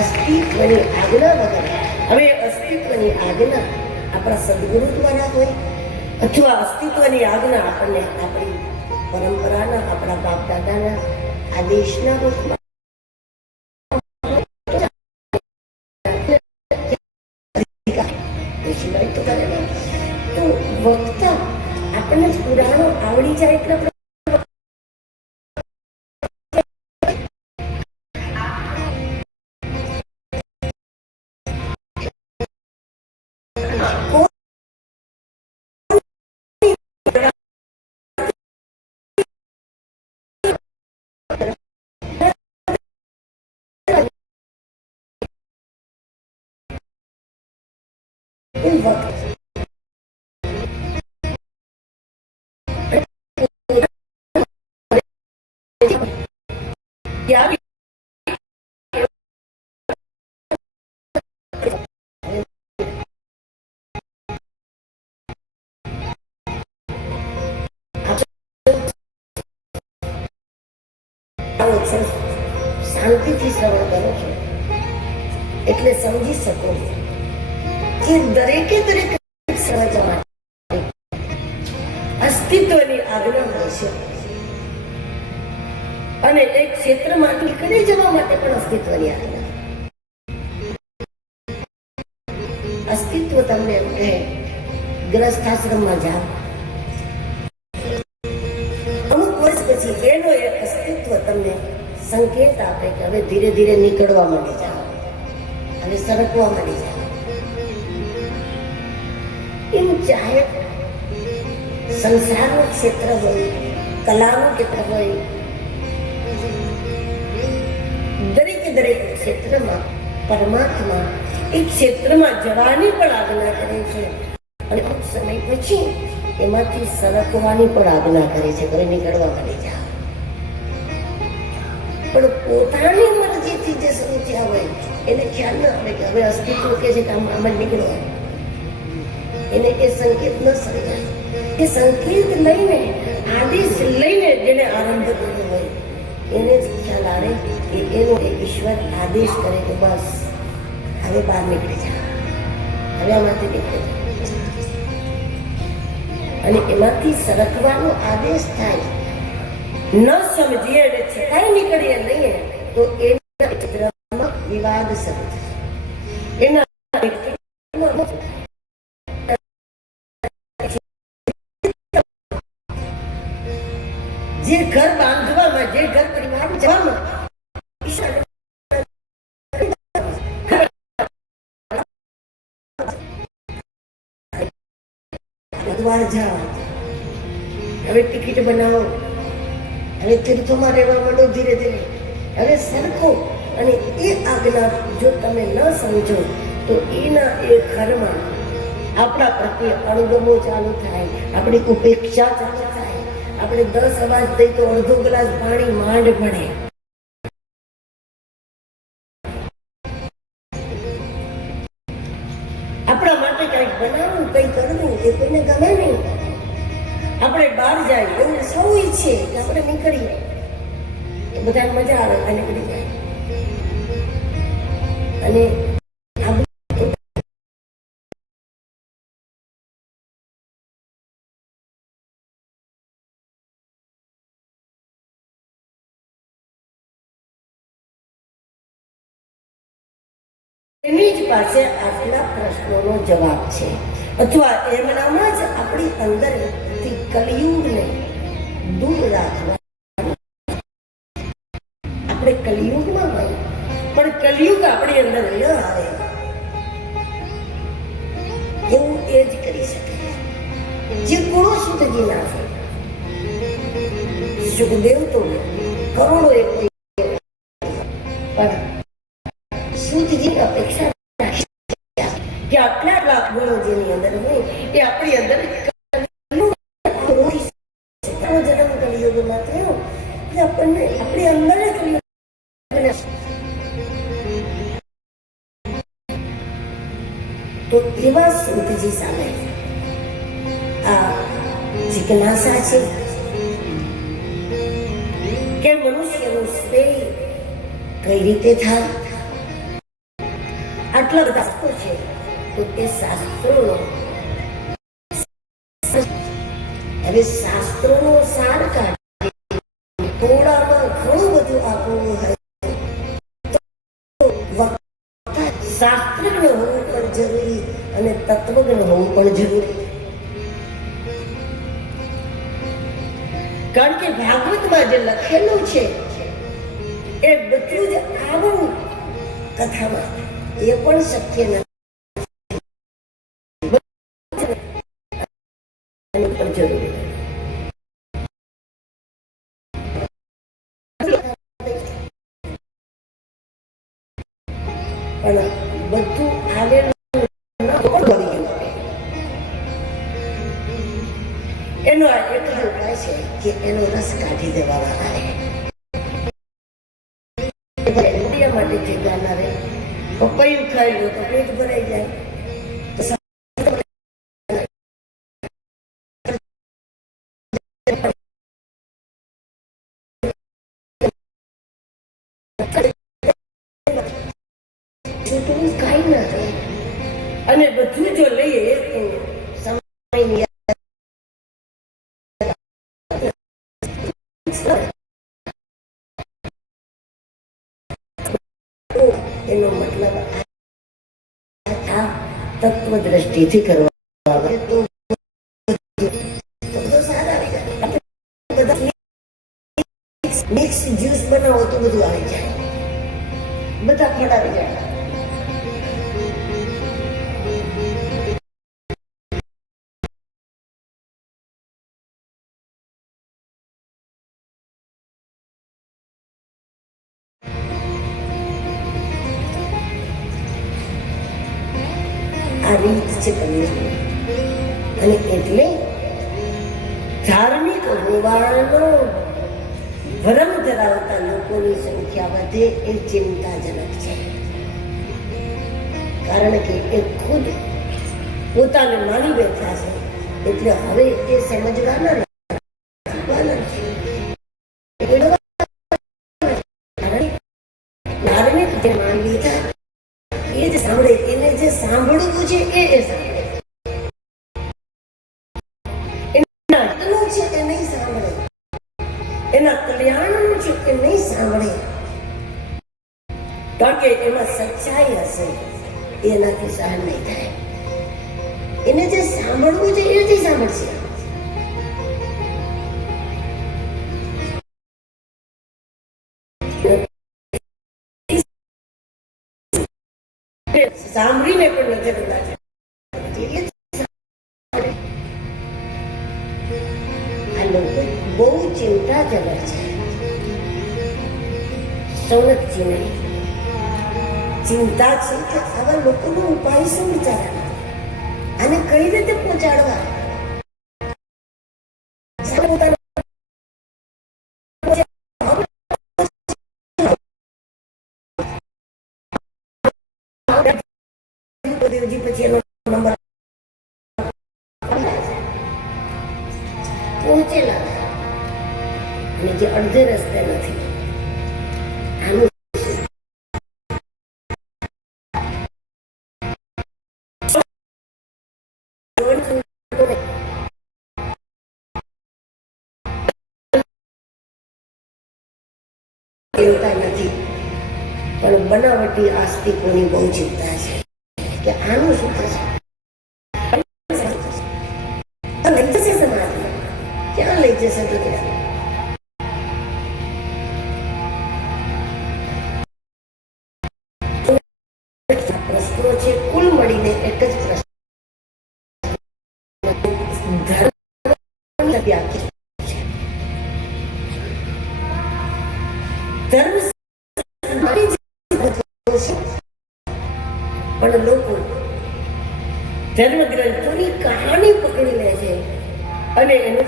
અસ્તિત્વની આજ્ઞા વગર, હવે અસ્તિત્વની આજ્ઞા આપણા સદગુરુ દ્વારા હોય અથવા અસ્તિત્વની આજ્ઞા આપણને આપણી પરંપરાના, આપણા બાપ દાદાના આદેશના રૂપમાં તો વક્તા આપણને પુરાણો આવડી જાય એટલે શાંતિથી શ્રવણ કરો છો એટલે સમજી શકો કે દરેકે દરેક સમજવા માટે અસ્તિત્વની આજ્ઞા હોય છે અને એક ક્ષેત્રમાંથી નીકળી જવા માટે પણ અસ્તિત્વની આજ્ઞા. અસ્તિત્વ તમને એમ કહે ગ્રસ્થાશ્રમમાં જાઓ, અમુક વર્ષ પછી એનો એક અસ્તિત્વ તમને સંકેત આપે કે હવે ધીરે ધીરે નીકળવા માંડી જાઓ, હવે સરકવા માંડી જાઓ. એમ ચાહે સંસારનું ક્ષેત્ર હોય, કલાનું ક્ષેત્ર હોય, દરેકે દરેક ક્ષેત્રમાં પરમાત્મા એ ક્ષેત્રમાં જવાની પણ આજ્ઞા કરે છે અને અમુક સમય પછી એમાંથી સરકવાની પણ આજ્ઞા કરે છે, હવે નીકળવા માંડી જાઓ. પણ પોતાની મરજીથી જે શરૂ થયા હોય એને ખ્યાલ ન આવે કે હવે અસ્તિત્વ કે છે કે આમ નીકળો, એને એ સંકેત ન સમજાય. એ સંકેત લઈને, આદેશ લઈને જેને આરંભ કર્યો હોય એને જ ખ્યાલ આવે કે એનો એક ઈશ્વર આદેશ કરે કે બસ હવે બહાર નીકળી જા, હવે આમાંથી નીકળી જા, અને એમાંથી સરકવાનો આદેશ થાય. ન સમજીએ અને છતાંય નીકળીએ નહીં તો એના ચિત્રમાં વિવાદ શરૂ થાય. એના જે ઘર બાંધવામાં, જે ઘર પરિવાર જવામાં જાઓ, હવે ટિકિટ બનાવો, હવે તીર્થોમાં રહેવા માંડો, ધીરે ધીરે હવે સરખો. અને એ આજ્ઞા જો તમે ન સમજો તો એના એ ઘરમાં આપણા પ્રત્યે અણગમો ચાલુ થાય, આપણી ઉપેક્ષા ચાલુ થાય. આપણે 10 અવાજ દઈ તો અડધો ગ્લાસ પાણી માંડ પડે. આપણા માટે કંઈક બનાવવું, કંઈ કરવું એ કોઈને ગમે નહીં. આપણે બહાર જાય એવું સૌ ઈચ્છે કે આપણે નીકળીએ, એ બધા મજા આવે અને નીકળી જાય. અને એની જ પાસે આટલા પ્રશ્નોનો જવાબ છે, અથવા એમનામાં જ આપણી અંદરથી કલિયુગને દૂર રાખવા. આપણે કલિયુગમાં હોય પણ કલિયુગ આપણી અંદર ન આવે એવું એ જ કરી શકે જે ગુણો શુદ્ધજી ના છે. સુખદેવ તો કરોડો એ પણ શુદ્ધજી અપેક્ષા કે આટલા ગુણો જેની અંદર હોય એ આપણી અંદર જન્મ કલિયુગમાં થયો એટલે આપણને આપણી અંદર તો એવા શુદ્ધજી સામે આ જિજ્ઞાસા છે કે મનુષ્યનું શ્રેય કઈ રીતે થાય, આટલા બધા શાસ્ત્રો છે તો એ શાસ્ત્રોનો હવે શાસ્ત્રોનો સાર કાઢી થોડામાં ઘણું બધું આપવું હોય શાસ્ત્રજ્ઞ હોવું પણ જરૂરી અને તત્વજ્ઞ હોવું પણ જરૂરી. કારણ કે ભાગવતમાં જે લખેલું છે એ બધું જ આવું કથામાં એ પણ શક્ય નથી પણ જરૂરી. પણ બધું આવેલું એનો એક ઉપાય છે કે એનો રસ કાઢી દેવામાં આવે. માટે જગ્યા રહે પપૈયું ખાઈ લો તો પેટ ભરાઈ જાય. કાંઈ ના રહે અને બધું જો લઈએ તો સમયની એનો મતલબ આ તત્વ દ્રષ્ટિથી કરવા આવે તો સારા આવી જાય. મિક્સ જ્યુસ બનાવો તો બધું આવી જાય, બધા ફળ આવી જાય. આ રીત છે તમને. અને એટલે ધાર્મિક હોવાનો ભરમ ધરાવતા લોકોની સંખ્યા વધે એ ચિંતાજનક છે. કારણ કે એ ખુદ પોતાને માની બેઠા છે એટલે હવે એ સમજવાના ધાર્મિક જે માની લીધા એ જ સાંભળે. એને જે સાંભળવું છે એ સાંભળે. એના હિતનું છે એ નહીં સાંભળે, એના કલ્યાણનું છે એ નહીં સાંભળે. કારણ કે એમાં સચ્ચાઈ હશે એનાથી સહન નહીં થાય. એને જે સાંભળવું છે એ જ સાંભળશે. સાંભળીને પણ નજર અંદાજ. આ લોકો બહુ ચિંતાજનક છે. સૌનકજીને ચિંતા છે કે આવા લોકોનો ઉપાય શું વિચારવા, આને કઈ રીતે પહોંચાડવા. પછી એનો નંબર પહોંચેલા અને જે અડધે રસ્તે નથી. આનું ચિંતા નથી પણ બનાવટી આસ્તિકોની બહુ ચિંતા છે કે આનું શું થશે, લઈ જશે સમાજ, ક્યાં લઈ જશે. તો પ્રશ્નો છે કુલ મળીને એક જ પ્રશ્ન. ધર્મ પણ લોકો ધર્મ ગ્રંથોની કહાની પકડી લે છે અને એનો